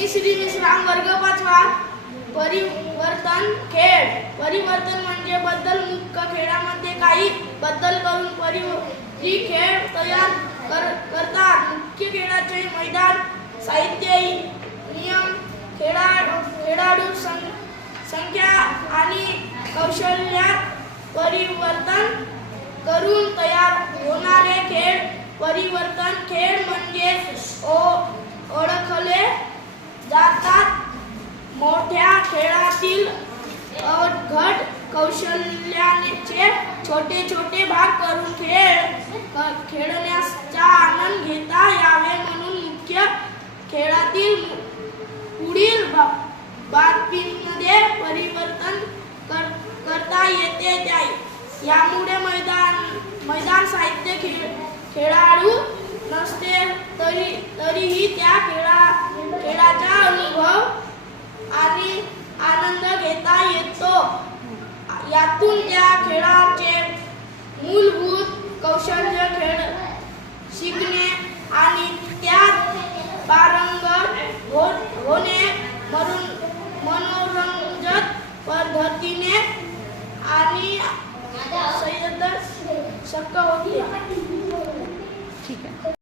मी श्री विश्राम वर्ग 5वा. परिवर्तन खेळ. परिवर्तन म्हणजे बदल. मुख्य खेळामध्ये काही बदल करून परिवर्ती खेळ तयार करतात. मुख्य खेळाचे मैदान, साहित्य, नियम, खेळाडू संख्या आणि कौशल्यात परिवर्तन करून तयार होणारे खेळ परिवर्तन खेळ म्हणजे ओळखले जातात. मोठ्या खेळातील गट कौशल्याचे छोटे छोटे भाग करून खेळण्याचा आनंद घेता यावे म्हणून मुख्य खेळातील पुढील बाबींमध्ये परिवर्तन करता येते. यामुळे मैदान, साहित्य, खेळाडू नसते तरीही त्या खेळाचा अनुभव आणि आनंद घेता येतो. यातून त्या खेळाचे मूलभूत कौशल्य शिकणे आणि त्यात पारंगत होणे मनोरंजक पद्धतीने आणि शक्य होते.